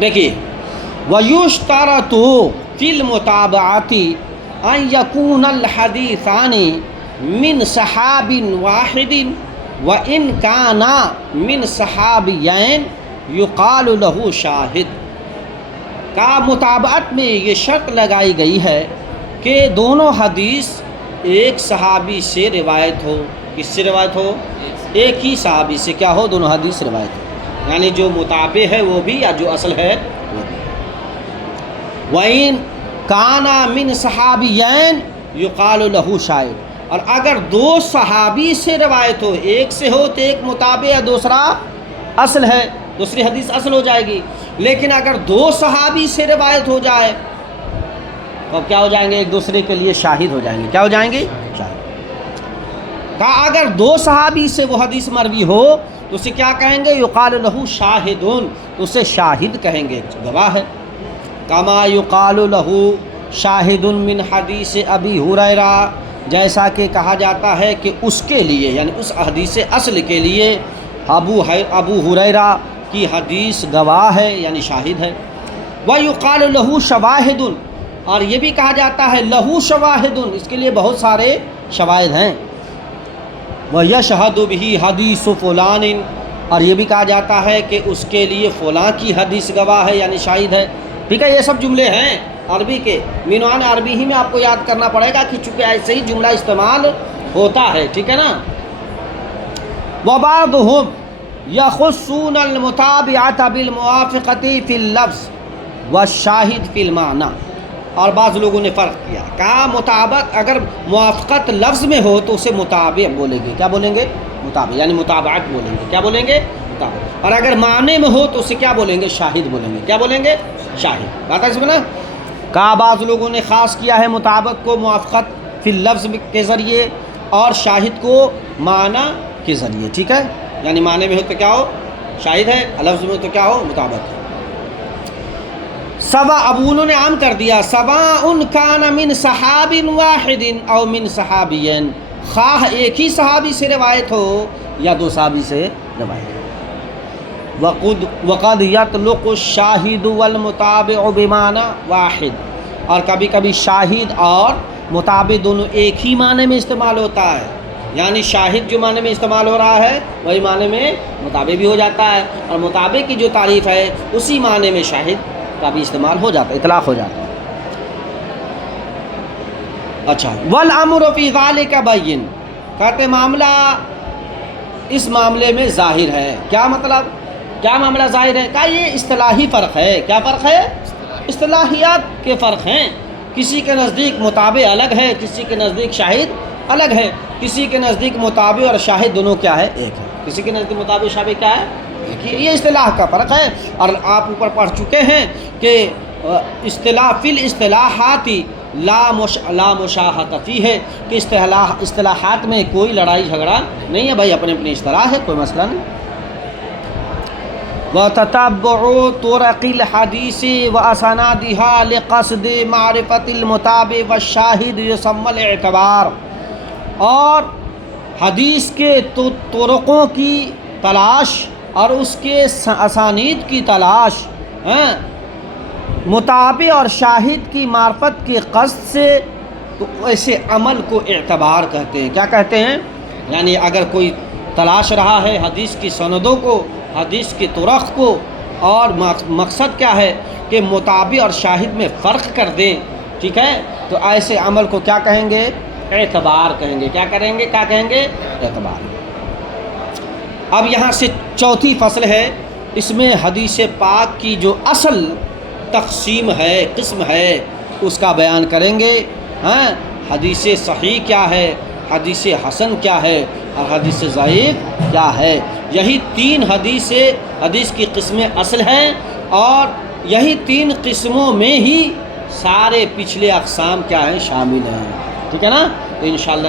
دیکھیے وَيُشْتَرَطُ فِي الْمُتَابَعَةِ أَنْ يَكُونَ الْحَدِيثَانِ مِنْ صَحَابٍ وَاحِدٍ وَإِنْ كَانَا مِنْ صَحَابِيَّيْنِ يُقَالُ لَهُ شَاہد۔ کا مطابعت میں یہ شرط لگائی گئی ہے کہ دونوں حدیث ایک صحابی سے روایت ہو۔ کس سے روایت ہو؟ ایک ہی صحابی سے کیا ہو؟ دونوں حدیث روایت ہو، یعنی جو متابع ہے وہ بھی، یا جو اصل ہے وہ بھی۔ وَإِن كَانَ مِن صَحَابِيَّيْنِ يُقَالُ لَهُ شَاہد، اور اگر دو صحابی سے روایت ہو، ایک سے ہو تو ایک متابع ہے، دوسرا اصل ہے، دوسری حدیث اصل ہو جائے گی۔ لیکن اگر دو صحابی سے روایت ہو جائے تو کیا ہو جائیں گے؟ ایک دوسرے کے لیے شاہد ہو جائیں گے۔ کیا ہو جائیں گے؟ شاہد۔ کہا اگر دو صحابی سے وہ حدیث مروی ہو تو اسے کیا کہیں گے؟ یقال لہ شاہدون، تو اسے شاہد کہیں گے، گواہ ہے۔ کما یقال لہ شاہد من حدیث ابی ہریرہ، جیسا کہ کہا جاتا ہے کہ اس کے لیے، یعنی اس حدیث اصل کے لیے ابو ہریرہ کی حدیث گواہ ہے، یعنی شاہد ہے۔ وَيُقَالُ لَهُ شَوَاهِدٌ، اور یہ بھی کہا جاتا ہے لہو شواہد، اس کے لیے بہت سارے شواہد ہیں۔ وَيَشْهَدُ بِهِ حَدِيثُ فُلَانٍ، اور یہ بھی کہا جاتا ہے کہ اس کے لیے فلاں کی حدیث گواہ ہے، یعنی شاہد ہے۔ ٹھیک ہے، یہ سب جملے ہیں عربی کے، عنوان عربی ہی میں آپ کو یاد کرنا پڑے گا کہ چونکہ ایسے ہی جملہ استعمال ہوتا ہے، ٹھیک ہے نا۔ وَبَعْضُهُمْ يَخُصُّونَ الْمُتَابِعَةَ بِالْمُوَافَقَةِ فِي اللَّفْظِ وَالشَّاهِدِ فِي الْمَعْنَى، اور بعض لوگوں نے فرق کیا، کہا مطابق اگر موافقت لفظ میں ہو تو اسے متابع بولیں گے۔ کیا بولیں گے؟ متابع، یعنی متابعت بولیں گے۔ کیا بولیں گے؟ متابع۔ اور اگر معنی میں ہو تو اسے کیا بولیں گے؟ شاہد بولیں گے۔ کیا بولیں گے؟ شاہد۔ بات ہے سمجھنا؟ کہا بعض لوگوں نے خاص کیا ہے مطابق کو موافقت فی اللفظ کے ذریعے اور شاہد کو معنی کے ذریعے، ٹھیک ہے، یعنی معنی میں ہو تو کیا ہو؟ شاہد ہے، لفظ میں ہو تو کیا ہو؟ مطابق ہے۔ سوا، اب انہوں نے عام کر دیا، سواء کان من صحاب واحد او من صحابین، خواہ ایک ہی صحابی سے روایت ہو یا دو صحابی سے روایت ہو۔ وقد یطلق الشاہد والمتابع بمعنی واحد، اور کبھی کبھی شاہد اور متابع دونوں ایک ہی معنی میں استعمال ہوتا ہے، یعنی شاہد جو معنی میں استعمال ہو رہا ہے وہی معنی میں متابع بھی ہو جاتا ہے، اور متابع کی جو تعریف ہے اسی معنی میں شاہد کا بھی استعمال ہو جاتا ہے، اطلاق ہو جاتا ہے۔ اچھا، والامر فی ذلک بین، کہتے معاملہ اس معاملے میں ظاہر ہے۔ کیا مطلب؟ کیا معاملہ ظاہر ہے؟ کہا یہ اصطلاحی فرق ہے۔ کیا فرق ہے؟ اصطلاحیات کے فرق ہیں۔ کسی کے نزدیک متابع الگ ہے، کسی کے نزدیک شاہد الگ ہے، کسی کے نزدیک متابع اور شاہد دونوں کیا ہے؟ ایک ہے۔ کسی کے نزدیک متابع شاہد کیا ہے؟ یہ اصطلاح کا فرق ہے، اور آپ اوپر پڑھ چکے ہیں کہ اصطلاح فی الاصطلاحات لا مشاحۃ فیہ ہے، کہ اصطلاحات میں کوئی لڑائی جھگڑا نہیں ہے، بھائی اپنی اپنی اصطلاح ہے، کوئی مسئلہ نہیں۔ وَتَتَبُّعُ طُرَقِ الْحَدِيثِ وَأَسَانِيدِهَا لِقَصْدِ مَعْرِفَةِ الْمُتَابِعِ وَالشَّاهِدِ يُسَمَّى الْاعْتِبَارُ، اور حدیث کے طرقوں کی تلاش اور اس کے اسانید کی تلاش، متابع اور شاہد کی معرفت کے قصد سے، تو ایسے عمل کو اعتبار کہتے ہیں۔ کیا کہتے ہیں؟ یعنی اگر کوئی تلاش رہا ہے حدیث کی سندوں کو، حدیث کی طرق کو، اور مقصد کیا ہے کہ متابع اور شاہد میں فرق کر دیں، ٹھیک ہے، تو ایسے عمل کو کیا کہیں گے؟ اعتبار کہیں گے۔ کیا کریں گے؟ کیا کہیں گے؟ اعتبار۔ اب یہاں سے چوتھی فصل ہے، اس میں حدیث پاک کی جو اصل تقسیم ہے، قسم ہے، اس کا بیان کریں گے۔ حدیث صحیح کیا ہے، حدیث حسن کیا ہے، اور حدیث ضعیف کیا ہے۔ یہی تین حدیث کی قسمیں اصل ہیں، اور یہی تین قسموں میں ہی سارے پچھلے اقسام کیا ہیں؟ شامل ہیں، ٹھیک ہے نا۔ تو انشاءاللہ